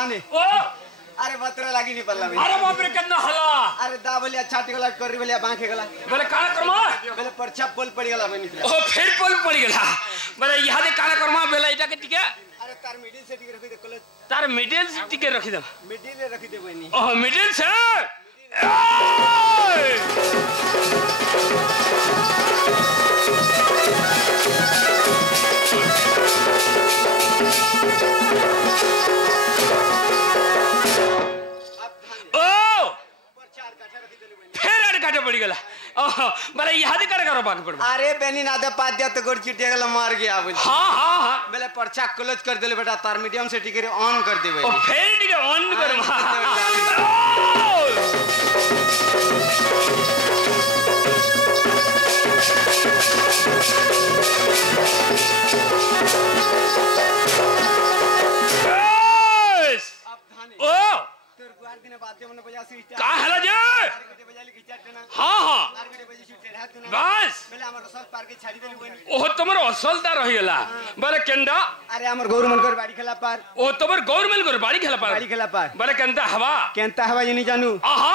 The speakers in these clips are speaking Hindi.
अरे बतरा लागी नहीं पल्ला अरे बाप रे कितना हला अरे दा बोलिया छाटी गला करी बोलिया बांके गला बोले काला कर्मा बोले परछा पोल पड़ी गला बनी ओ फिर पोल पड़ी गला बोले यहाँ दे काला कर्मा बेला इटा के टिके अरे तार मिडिल से टिके रखी दे कॉलेज तार मिडिल से टिके रखी दे मिडिल रखी दे बनी ओ मिडिल से पड़ी गला बोले यहाँ दे कर करो बाकी पड़ो अरे बेनी ना दे पाद दिया तो गोड़ चिटिया गला मार गया बोले हाँ हाँ हाँ बोले परछा क्लोज कर देले बेटा तार मीडियम से टिके ऑन कर दे ओ फिर टिके ऑन कर का हला जे हाँ हाँ बस ओह तुमर असलता रही गला बोले केंदा अरे हमर गौरमन कर बाड़ी खेला पार ओ तुमर गौरमन कर बाड़ी खेला पार बोले केंता हवा ये नहीं जानू आहा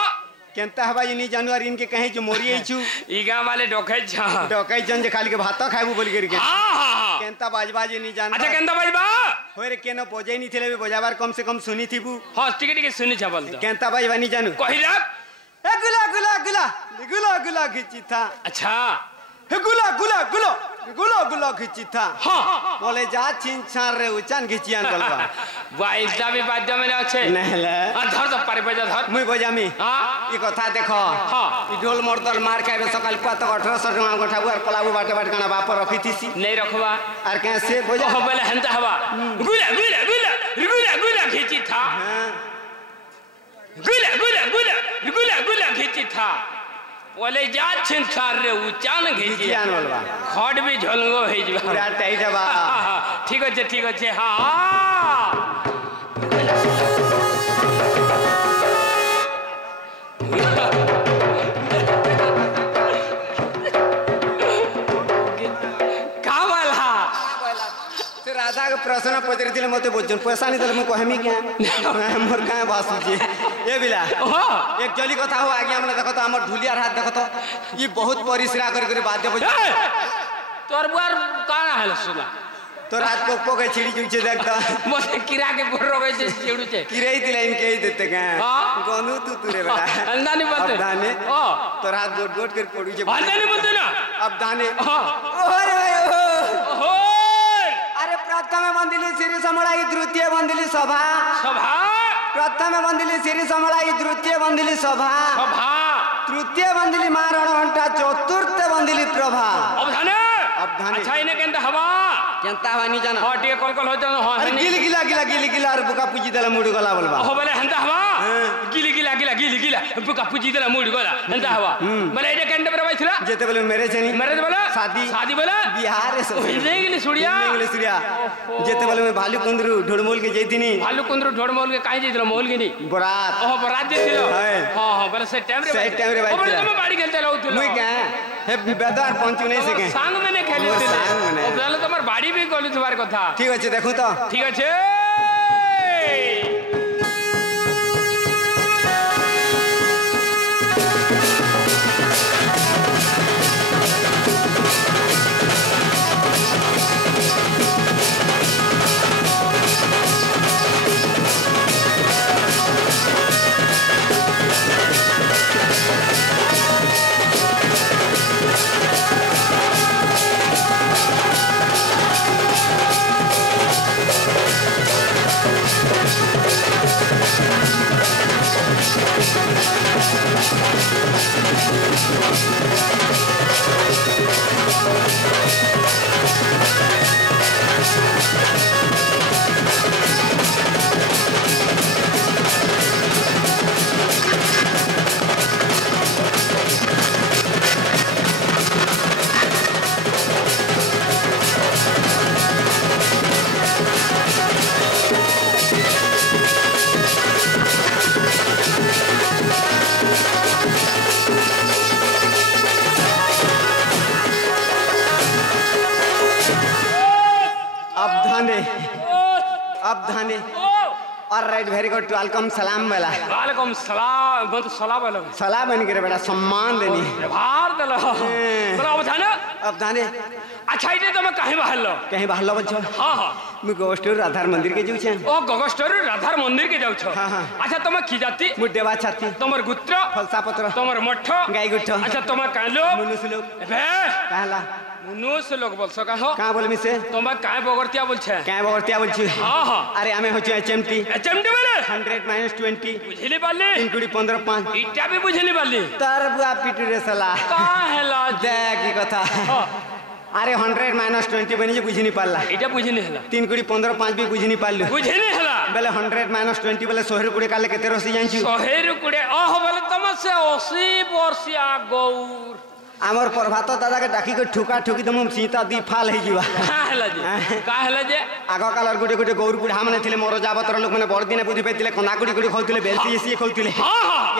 केंता हवा ये नहीं जानू और इनके कहीं जो मोरी आइछु ई गांव वाले डोकै जन जे खाली के भात खाइबू बोल के हां केंता बाजबाज ये नहीं जानू अच्छा केंता बाजबा होरे केनो बजाई नहीं थेले बजाबार कम से कम सुनी थीबू हां टिके सुनी छ बोल केंता बाजबा नहीं जानू कहिला ए गुला गुला गुला गुला गुला खिची था अच्छा हे गुला गुला गुला गुला गुला खिची था हां बोले जा छिनछार रे उचान खिचियान बोलबा वाइदा भी बाद्य में अच्छे नहले धर तो पारे बजा धर मुई बजामी हां ई कथा देखो हां ई ढोल मर्दल मार खाइबे सकाल पुआ तक 1800 टका गठाबू और पलाबू बाटे बाट काना बाप रखी थीसी नहीं रखवा और कैसे बजा हो बोले हंता हवा गुला गुला गुला गुला गुला खिची था गुला गुला गुला गुला गुला खिची था बोले जा छिनछार रे उचान खिचियान बोलबा खड भी झोलगो हे जबा पूरा टाइट बा ठीक है हां राधा के प्रश्न पचरी थिले मते बोजन पैसा नहीं देले म कहमी क्या मोर काहे बासु जी ए बिला एक जली कथा हो आगे हमने देखो तो हमर ढुलियार हाथ देखो तो ई बहुत परिश्रा कर बाध्य बज तोर बुआर काना हल सुला तो रात को के छिड़ी जुचे देखता मोसे किरा के बोरो के छिड़ू छे किराई दिले इनके ही देते का गोनू तू रे बेटा अंदानी बोलते दाने तो रात गोट गोट कर पड़ू छे अंदानी बोलते ना अब दाने ओरे ओहो अरे प्रथम बंदिली श्री समलाई द्वितीय बंदिली सभा प्रथम बंदिली श्री समलाई द्वितीय बंदिली सभा तृतीय बंदिली मारण घंटा चतुर्थ बंदिली प्रभा अब धाने अच्छा इने केंदा हवा केनता हवानी जाना हां टिके कल कल होत हां अरे गिली गिला गिला गिली गिला और बुका पूजी देला मुड़ गला बोलबा हो बोले हंता हवा गिली गिला गिला गिली गिला बुका पूजी देला मुड़ गला हंता हवा बोले एडे केंडे पर बैठला जेते बोले मेरे छनी मेरे बोला शादी शादी बोला बिहार से इंग्लिश सुड़िया इंग्लिश सुड़िया जेते बोले मैं भालू कुंदरू ढोड़मोल के जैतिनी भालू कुंदरू ढोड़मोल के काई जैतिलो मोल के नी बरात ओह बरात जैतिलो हां हां बोले से टाइम रे भाई बोले तुम बाड़ी खेलते रहउतिलो मुई का हे बेदार पंचू नहीं सके संग में ने खेली होतिले ओ बोले तमर बाड़ी भी गलु तुम्हार कथा ठीक अछि देखू तो ठीक अछि अब धाने और राइट वेरी गुड वेलकम सलाम वाला वालेकुम सलाम बहुत सलाम वाला सलाम बन के बेटा सम्मान देनी भार दलो बोला अब धाने अच्छा इटे तो मैं कहीं बाहर लो बच्चो हां हां मैं गोस्टोर राधार मंदिर के जाऊ छे ओ गोस्टोर राधार मंदिर के जाऊ छो हां अच्छा तुम की जाति मु देवा छाती तमर गुत्र फलसा पत्र तमर मठ गाय गुठ अच्छा तुम कालो मनुष्य लोग बे कहला मनुष्य लोग बोल सका हो का बोल मिसे तुम काय बगरतिया बोल छे काय बगरतिया बोल छी हां हां अरे हमें हो छे एचएमटी बोले 100 - 20 बुझली बाली 3 - 15 5 इटा भी बुझली बाली तार बुआ पिटू रे साला का हैला देख की कथा अरे 100 - 20 बनी जे बुझी नहीं पाला इटा बुझी नहीं हला 3 - 15 5 भी बुझी नहीं पालु बुझी नहीं हला बेले 100 - 20 बेले 100 कुड़े काले केते रसी जानछु 100 कुड़े ओह बोले तुम से 80 वर्षिया गौर आमर प्रभात दादा के डाकी को ठुका ठुकी तुम सीता दी फाल हे जीवा का हला जे आगो कालर गुटे गुटे गौर बुढ़ा माने थिले मोर जाबतर लोक माने बड़ दिन बुद्धि पेतिले कनाकुड़ी गुडी खौतिले बेलसी एसी खौतिले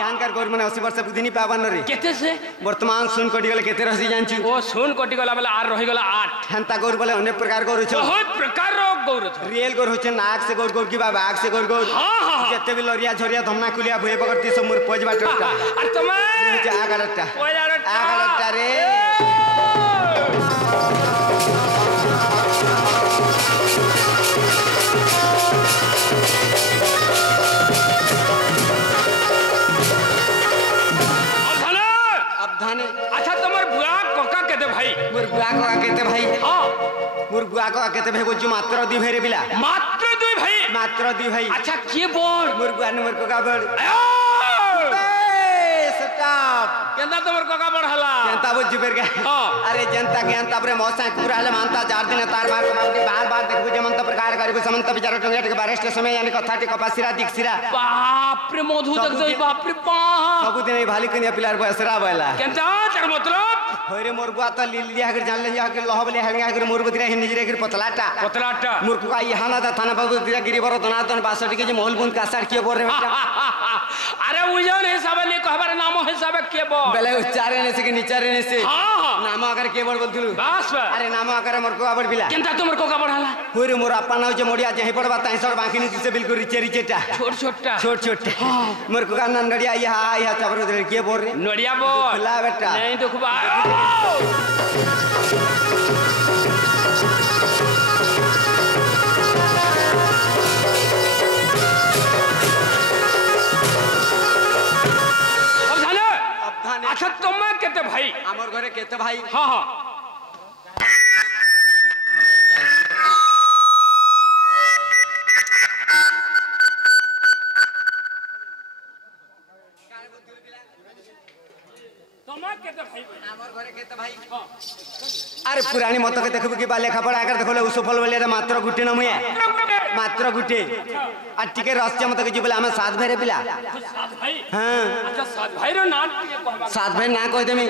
यानकार गौर माने 80 वर्ष बुद्धि नि पावन रे केते से वर्तमान सुन कटी गले केते रसी जानछु ओ सुन कटी गला बेले आर रहि गला 8 हंता गौर बोले अनेक प्रकार गौर छ बहुत प्रकार रो गौर छ रियल गौर होचे नाक से गौर गौर की बाग से गौर गौर जेते भी लरिया झरिया धमना कुलिया भए बगरती सब मोर पोज बाटटा अरे तमे आगरटा आगरटा रे अब धाने अच्छा तुम्हार बुआ कोका कहते भाई मोर बुआ कोका कहते भाई हां मोर बुआ कोका कहते भाई गोजु मात्र दी भेरे बिला मात्र दी भाई अच्छा के बोल मोर बुआ ने मोर कोका बोल केंता तमर कोका बढ़ला केंता बोल जुबेर के अरे जनता केंता परे मौसा पूरा हले मानता 4 दिन तार बार बाप बार बार देखबो जे मंत प्रकार करिबो समंत विचार टंगेट के बारेस्ट समय यानी कथा के कपासिरा दिखसिरा बाप रे मधु तक जई बाप रे पा सब दिन भाली कनिया पिलार बसरा बैला केंता तर मतलब होरे मोर बुआ त लिलिया हगर जान ले जा के लहबले हंगा हगर मोर बतिरा हिन जिरे के पतलाटा मोर को आई हाना दा थाना बाबू दिरा गिरिवर दनादन 62 के जे मोहल बुंद का सार के बोल रे बेटा अरे उजन हिसाब ले कहबार नाम हिसाब के बोल बेले उच्चारे ने से के निचारे ने से हां नाम अगर के बोल बोलथुलु बस अरे नाम अगर मोर को आबड़ बिला केंता तुमर को का बढ़ाला होरे मोर अपा नाउ जे मोडिया जे पड़बा ताई सर बाकी नी से बिल्कुल रिचेरी चेटा छोट छोट मोर को का नंडड़िया या चबर दे के बोल रे नडिया बोल ला बेटा नहीं तो खूब अच्छा तुम कहते भाई हमर घरे कहते भाई हां हां अरे पुरानी मत के देखबो कि बा लेखा पढ़ा आकर देखले उसफल बोले मात्र गुटे न मुया मात्र गुटे आ टिके रहस्य मत के बोले हम सात भाई रे पिला सात भाई हां अच्छा सात भाई रो नाम टिके कहबा सात भाई ना कह देमी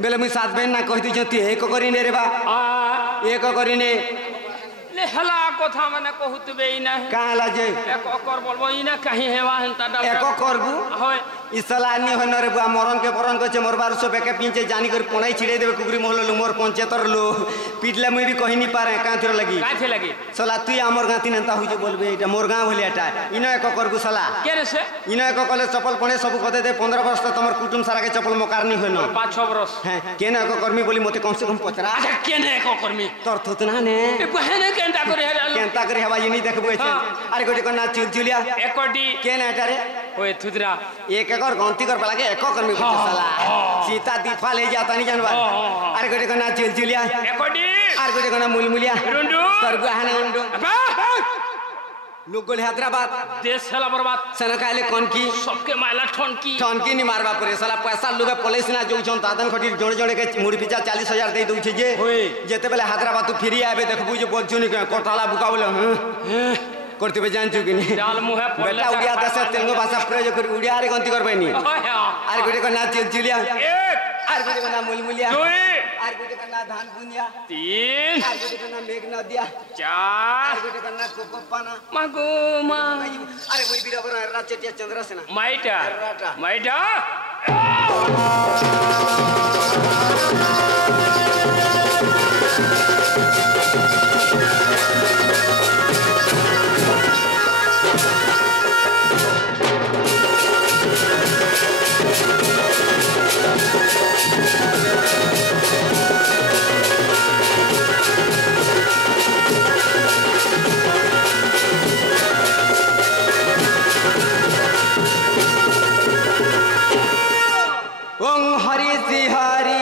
बेले मुई सात भाई ना कह दी जति एक करी ने रे बा एक करी ने ले हला कथा माने कहतबे इना काला जे एक कर बोलबो इना कहीं हेवा हंता डाल एक करबू होय इसलानी हो नरे बुआ मरन के परन के मोर बार सो बेके पिंचे जानी कर पणाई छिड़े देबे कुकुरी मोहल लो मोर पंचायतर लो पिटले मुई भी कहि नि पारे काथर लगी काथे लगी सला तू हमर गाती नंता हो जे बोलबे एटा मोर गां भलियाटा इना एक करबू सला के रे से इना एक कले चप्पल पणे सब कते दे 15 वर्ष त तमर कुटुम सारा के चप्पल मोकारनी होनो 5-6 वर्ष हैं केना एक कर्मी बोली मते कम से कम पचरा अच्छा केने एक कर्मी तोर थोतना ने ए बहने केनता करे केनता करे हवा इनी देखबो छे अरे गोटे कोना चुलचुलिया एकडी केना एटा रे ओए थुदरा एक एकर गंती कर पला के एक कर्मी सला सीता दीफा ले जाता नहीं जानबा अरे गोटे कोना चुलचुलिया एकडी अरे गोटे कोना मुलमुलिया रुंडू करगु हाने उंडू लोग गोले हैदराबाद देश साला बर्बाद सना काले कोन की सबके माला ठनकी नि मारबा परे साला पैसा लोगे पुलिस ना जोछन दादन खटी जोड़े जोड़े के मुड़ी पिचा 40,000 दे दउछे जे जेते बेले हैदराबाद तू फिरी आबे देखबू जे बोलछुनी के कोटाला बुका बोले करते बे जान चुकी नहीं डाल मुहे बेटा उड़िया दस तेलुगु भाषा प्रयोग कर उड़िया रे गंती करबे नी अरे गोटे को ना चिलचिलिया एक अरे गोटे को ना मुलमुलिया दो अरे गोटे को ना धान बुनिया 3 अरे गोटे को ना मेघ नदिया 4 अरे गोटे को ना कोपपाना मागो मा अरे वही बीराबर राचटिया चंद्रसेना माइटा ओम हरि श्री हरि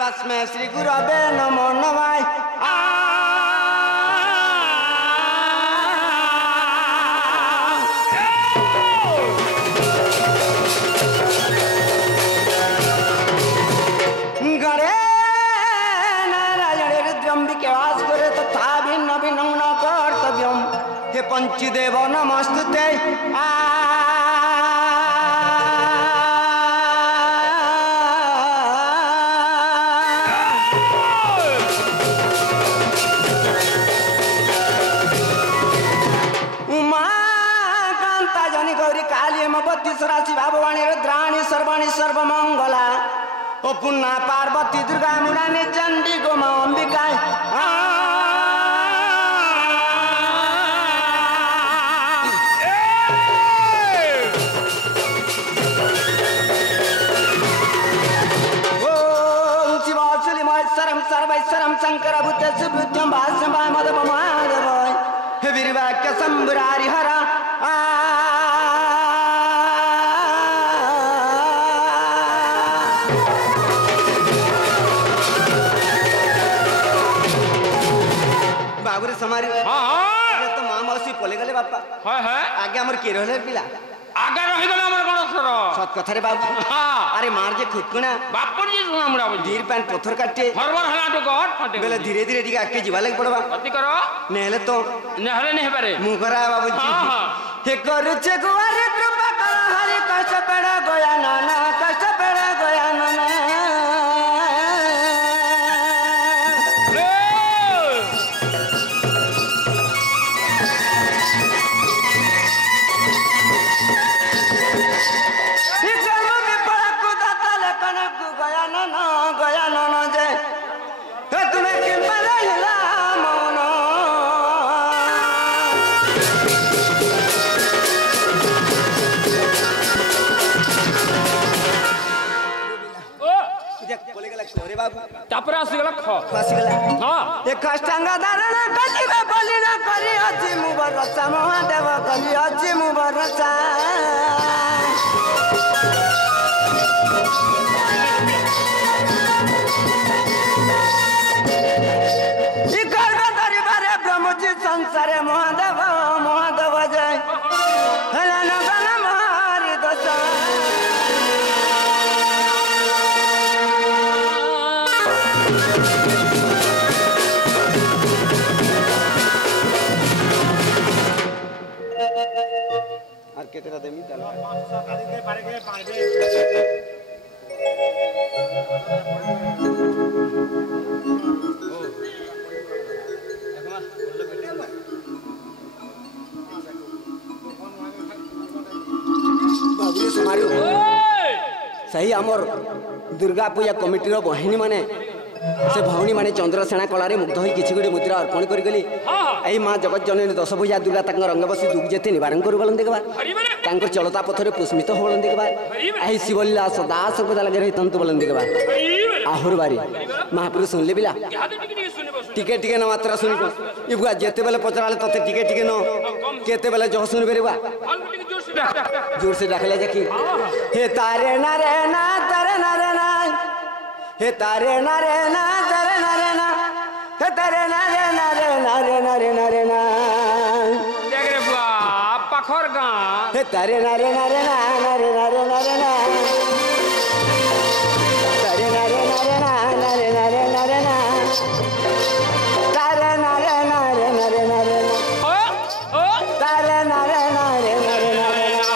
तस्मै श्री गुरवे नमो नमः गणे नारायण रुद्रम विकेवास करे तथा भिन्न भिन्न न कर्तव्यम हे पंचदेव नमस्तुते राशि भाववाणी रुद्राणी सर्वाणी सर्वमंगला ओ पुन्ना पार्वती दुर्गा मुरानी चंडी गोमा अंबिका ओम शिवासुली महेश्वरम सर्वैश्वरम शंकर भूतेषु भूत्यं भाष्यं मदव माधव हे वीरवाक्य संबुरारि हरा समारी तो मां मौसी पले गले बापा आगे हमर के रहले पिला आगे रहि गले हमर गणसर सत कथा रे बाबू अरे मार जे खुदकुना बापर जी हमरा धीर पैन पत्थर काटे फरवर हला तो गट फटे बेले धीरे धीरे टिके आके जीवा लग पड़बा अति करो नेहले तो नेहले नहीं पारे मुकरा बाबूजी हे करुचे गुवारे कृपा कर हरि कष्ट पड़ा गया नाना कष्ट पड़ा गया नाना गया नाना जे तुम्हें मौना तापर आसीगला ख आसीगला हां ए कष्टांगा धारण कलिबे बोली न करी अछि मु बरसा महादेव कली अछि मु बरसा ई कर्म दरिबारे ब्रह्मजी संसारे महादेव महादेव जय हला न बना मारी दसा আর কেতেরা দেমি তাহলে 500 কালি দে পারে গে পারবে सही आमर दुर्गा पूजा कमिटीर बहिनी माने से भौणी माने चंद्रसेना कलारे मुग्ध होई किछि गुडी मुद्रा अर्पण करि गेली एई मां जगत जननी 10 पूजा दुर्गा तंग रंग बसी दुख जेते निवारण करू बोलन देखबा तांकर चलता पथरे पुष्मित हो बोलन देखबा एई शिवलीला सदा सर्वदा लगे रही तंतु बोलन देखबा आहुर बारी महाप्रभु सुनले बिला टिके टिके न मात्रा सुनिको इबुआ जेते बेले पचराले तते टिके टिके न केते बेले जो सुन बेरबा जोर से डाकले जकी हे तारे ना रे ना तारे ना रे ना हे तारे ना रे ना तारे ना रे ना हे तारे ना रे ना रे ना रे ना रे ना रे ना देख रे बुआ पखर गा हे तारे ना रे ना रे ना ना रे ना रे ना रे ना तारे ना रे ना रे ना ना रे ना रे ना रे ना तारे ना रे ना रे ना रे ना रे ना ओ तारे ना रे ना रे ना रे ना रे ना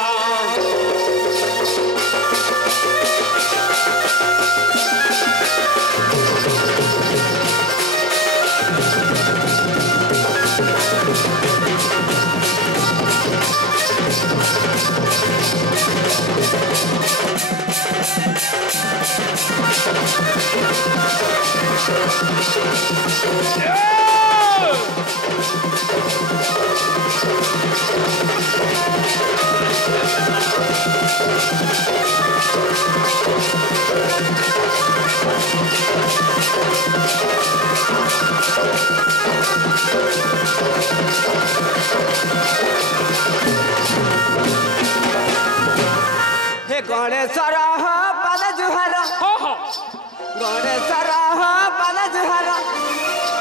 हे गणेश्वर पद जुहार गणेश्वर पद जुहार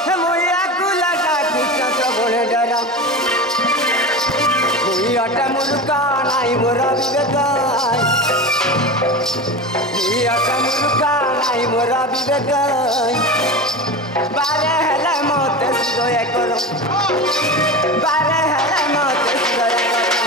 हे मुया कुलाटा कृष्ण गुण डर मुयाटा मुरुका नाई मोर विवेक मुयाटा मुरुका नाई मोर विवेक बारे हेले मते दया करो बारे हेले मते दया करो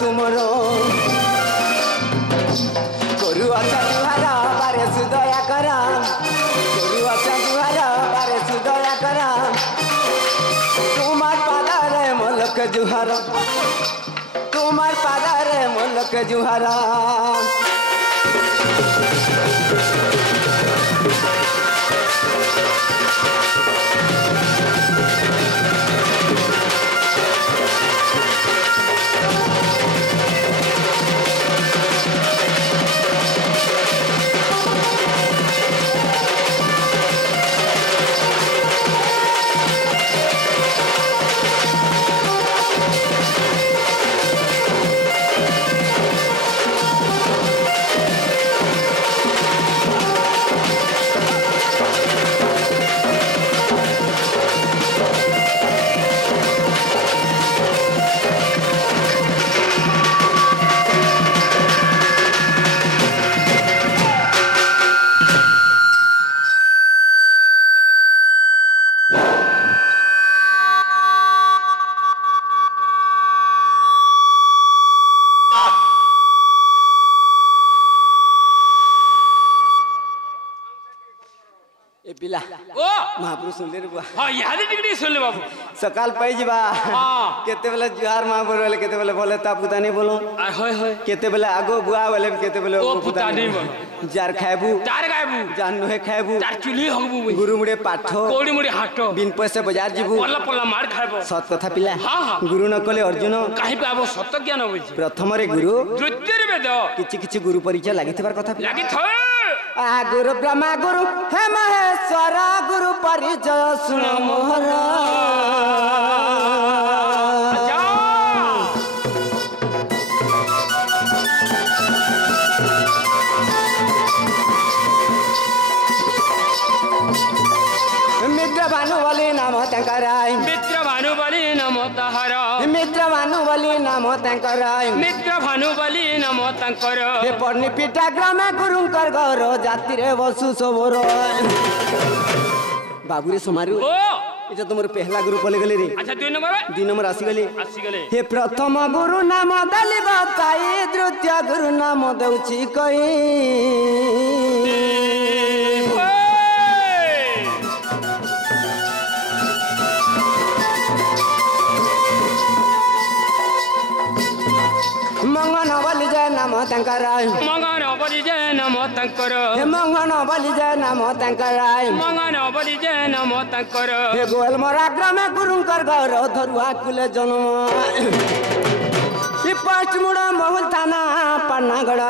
तुमरो करू अच्छा जुहारा बारे सुदया करा करू अच्छा जुहारा बारे सुदया करा तुम्हार पादारे मलक जुहारा तुम्हार पादारे मलक जुहारा ए पिला ओ महापुरुष सुन ले रे बुआ हां याद टिकटी सुन ले बाबू सकाल पई जीवा हां केते बेले जुहार मां बोले केते बेले बोले ता पुता नहीं बोलो होय होय केते बेले आगो बुआ बोले केते बेले ओ पुता नहीं बोलो जार खायबू जार खायबू जान नहे खायबू तार चुली हगबू गुरु मुड़े पाठ कोड़ी मुड़ी हाटो बिन पैसे बाजार जीबू पल्ला पल्ला मार खायबो सत कथा पिला हां हां गुरु न कले अर्जुन काहे पाबो सत ज्ञान होइछि प्रथम रे गुरु द्वितीय रे वेद किछि किछि गुरु परिचय लागिथिबार कथा लागि थय आ गुरु ब्रह्मा गुरु हे महेश्वर गुरु परिचय सुन मोहर मित्र भानुबली नाम तंकराय मित्र भानुबली नाम तहर मित्र भानुबली नाम तंकराय मित्र भानुबली नाम तंकर हे पर्णी पिता ग्रामे गुरुंकर घर जाति रे बसु सबोर बाबू रे समारू ओ इटा तुमर पहला गुरु पले गले रे अच्छा 2 नंबर आसी गले हे प्रथम गुरु नाम दली बताई द्वितीय गुरु नाम देउची कई मंगन बलि जय नाम तंकराय मंगन बलि जय नाम तंकर हे मंगन बलि जय नाम तंकराय मंगन बलि जय नाम तंकर हे गोल मोरा ग्रामे गुरुंकर घर धरुआ कुले जन्म ई पास्ट मुड़ा महल थाना पन्नागढ़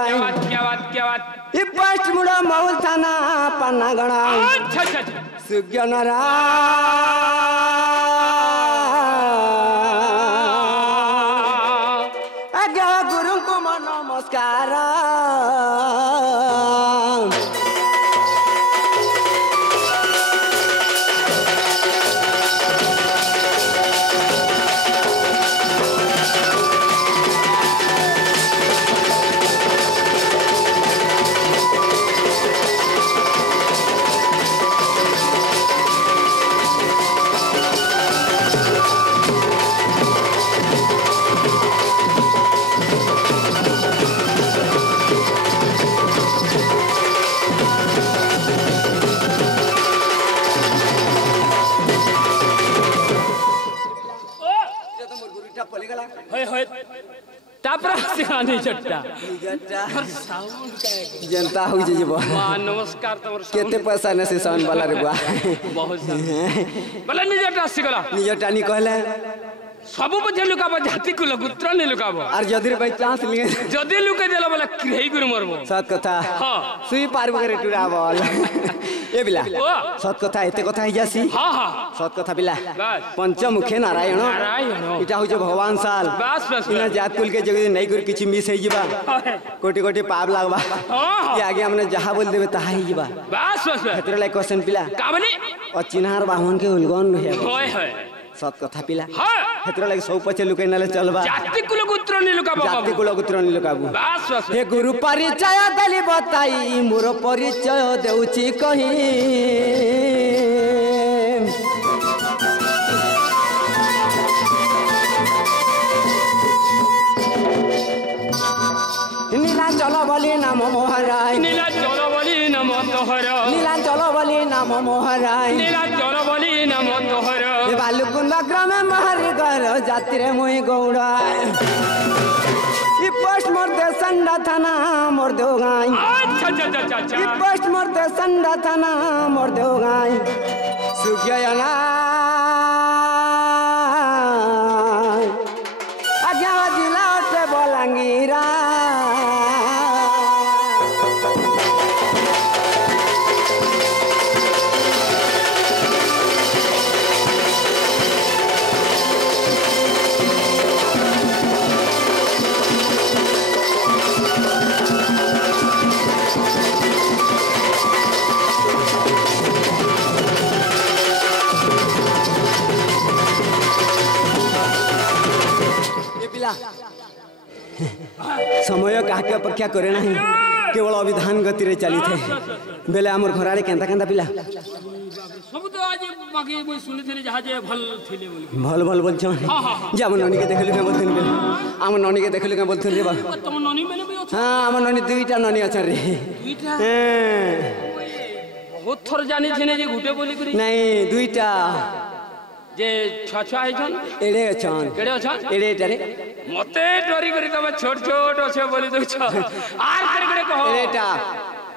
क्या बात ई पास्ट मुड़ा महल थाना पन्नागढ़ अच्छा अच्छा सुज्ञानरा गुरु को नमस्कार जनता हो जीव नमस्कार केते पैसा ने से साउंड वाला रे बुआ बहुत बोले निजटा आसीगला निजटा नी कहले सब बजे लुकाबो जाति को लुत्र ने लुकाबो और जदी बाई चांस लिए जदी लुके देला बोले क्रेही गुरु मरबो सत कथा हां सुई पार करे टुरा बोल ए बिला सत कथा एते कथा ही जासी हां हां सत कथा बिला पंचमुखे नारायण इटा हो जे भगवान साल बस इना जात कुल के जगह नहीं गुरु किछि मिस हे जिबा कोटी कोटी पाप लागबा ये आगे हमने जहां बोल देबे तहा ही जिबा बस हेतरे लाइक क्वेश्चन पिला का बनी और चिन्हार बाहुन के उलगन है होय होय सत कथा पिला हां हेतरे लाइक सौ पचे लुके नाले चलबा जाति कुल गुत्र ने लुकाबो जाति कुल गुत्र ने लुकाबो बस हे गुरु परिचय दली बताई मोर परिचय देउची कही नीलाचल बलि नाम मोहराय नीलाचल बलि नाम तोहर नीलाचल बलि नाम मोहराय नीलाचल बलि नाम तोहर हे बालुकुंद ग्रामे महरी घर जाति रे मुई गौड़ा ई पोस्ट मोरते संडा थाना मोर देव गाय अच्छा ई पोस्ट मोरते संडा थाना मोर देव गाय सुखयना आज्ञा जिला उठे बलांगीरा समय काके अपेक्षा करे ना केवल अभिधान गति रे चली थे बेले हमर घरारे केंता केंता पिला सब तो आज बाकी कोई सुनि थे जहां जे भल थिले बोल भल बोल छ जे हमर ननी के देखलु के बोलथिन बेले हमर ननी के देखलु के बोलथिन रे बा तुम ननी मेले भी हां हमर ननी दुईटा ननी अछ रे दुईटा बहुत थोर जानी छिने जे गुटे बोली करी नहीं दुईटा जे छुआ छुआ आइछन एड़े अछन केड़े अछन एड़े टारे मते डरी करी तबे छोट छोट अछे बोली दछ आर करे कहो एड़ेटा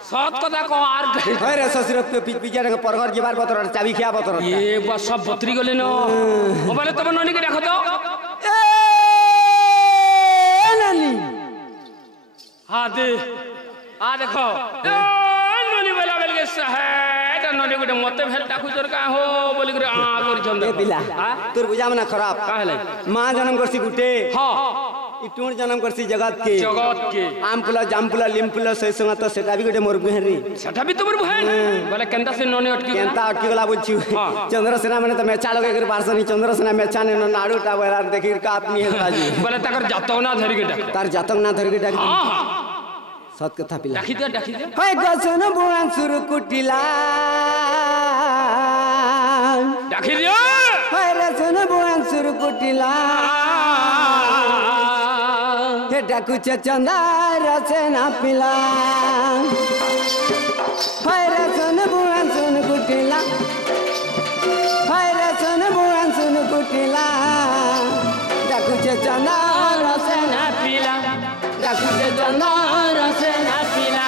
सत कथा कहो आर होय रे ससुर पिजा रे परघर जीवार बतर चाबी खिया बतर ये बस सब बतरी गले न मोबाइल तब ननी के देखो तो ए नानी हां दे आ देखो ननी बेला बेल के सहेट ननी गुटे मते भेल टाकू चोर का हो बोली करे आ करी छन ए बिला तोर बुझा मना खराब का हेले मां जन्म करसी गुटे हां इटूण जन्म करसी जगत के आम पुला जाम पुला लिम पुला सही संग तो सेटा भी गुटे मोर बुहेरी सेटा भी तुमर बुहेन बोले केनता से ननी अटकी केनता अटकी गला बोलछु चंद्रसेना माने तो मेचा लगे कर पारसनी चंद्रसेना मेचा ने नाडू टावर देखि का अपनी हेलाजी बोले तकर जातक ना धरि के डाक तार जातक ना धरि के डाक हां सत कथा पिला डाकी दे हाय गसन बुआन सुरु कुटिला डाकी दियो हाय रसन बुआन सुरु कुटिला हे डाकू चंदा रसना पिला हाय रसन बुआन सुन कुटिला हाय रसन बुआन सुन कुटिला डाकू चंदा रसना पिला डाकू चंदा रसना पिला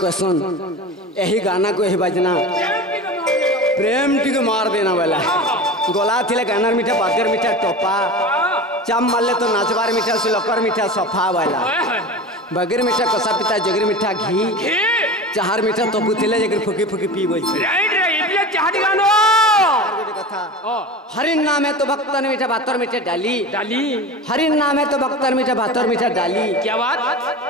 क्वेश्चन यही गाना को यही बजना प्रेम टी मार देना वाला गोला थिले गानार मीठा बादर मीठा टोपा चाम मारले तो नाचबार मीठा सिलकर मीठा सफा वाला बगैर मीठा कसा पिता जगर मीठा घी चाहर मीठा तबु थिले जगर फुकी फुकी पी बोल राइट राइट इतले चाहटी गानो कथा हरिन नाम है तो भक्तन मीठा भातर मीठा डाली डाली हरिन नाम है तो भक्तन मीठा भातर मीठा डाली क्या बात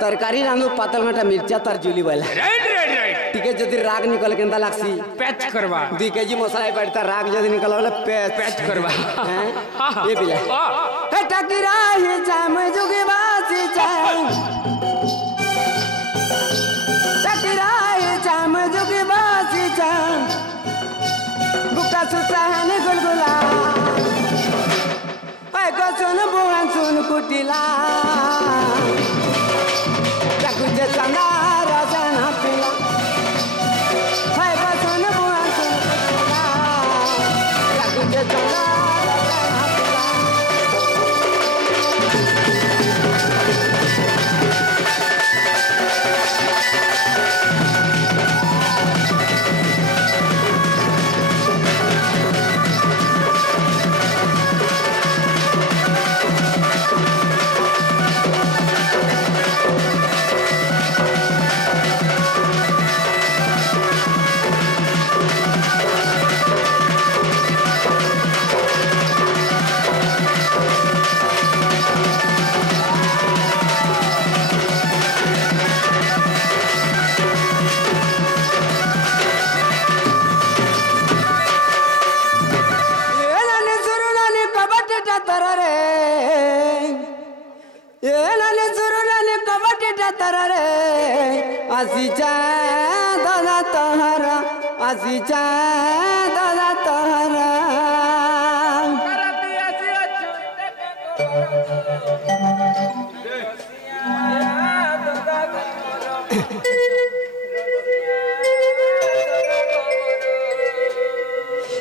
तरकारी रांधु पातल मीठा मिर्चा तर जुली वाला राइट राइट राइट टिके जदी राग निकल केंदा लागसी पैच करवा 2 केजी मसाला पड़ता राग जदी निकल वाला पैच करवा ये बिला हे टकरा ही जाम जुगे बासी जाम टकरा ही जाम जुगे बासी जाम बुका सुसाहने गुलगुला हाय को सुन बुआन सुन कुटिला टकु जे चंदा रजना पिला हाय को सुन बुआन सुन कुटिला टकु जे चंदा रजना पिला आसीचा दादा तोहरा आसीचा दादा तोहरा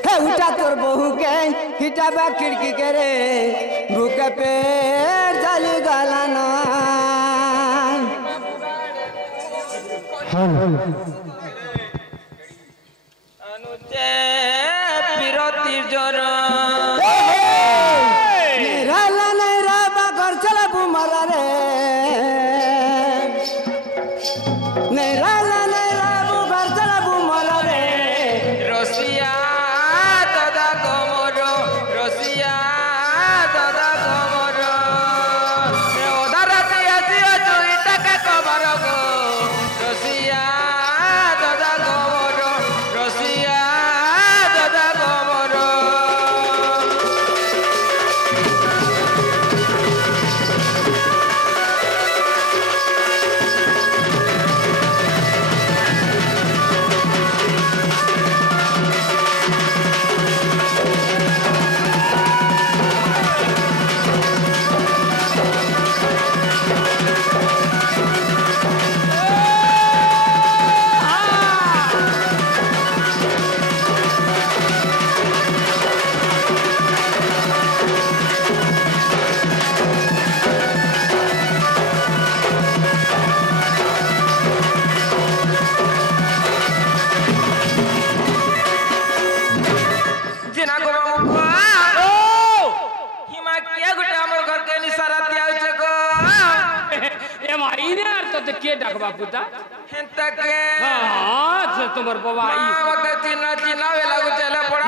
हे उठा तोर बहू के हिटाबा खिड़की के रे भूखे पेट जली गलाना अनुचे पिरती जर निराला नैरा बागर चला बुमरा रे निराला नैरा बुगा के डाकबा पुता हेंता के हां से तुमर बाबा ई मते चिन्ना चिन्ना वेला को चला पड़ा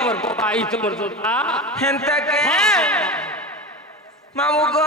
तुमर बाबा ई तुमर सोता हेंता के मामू को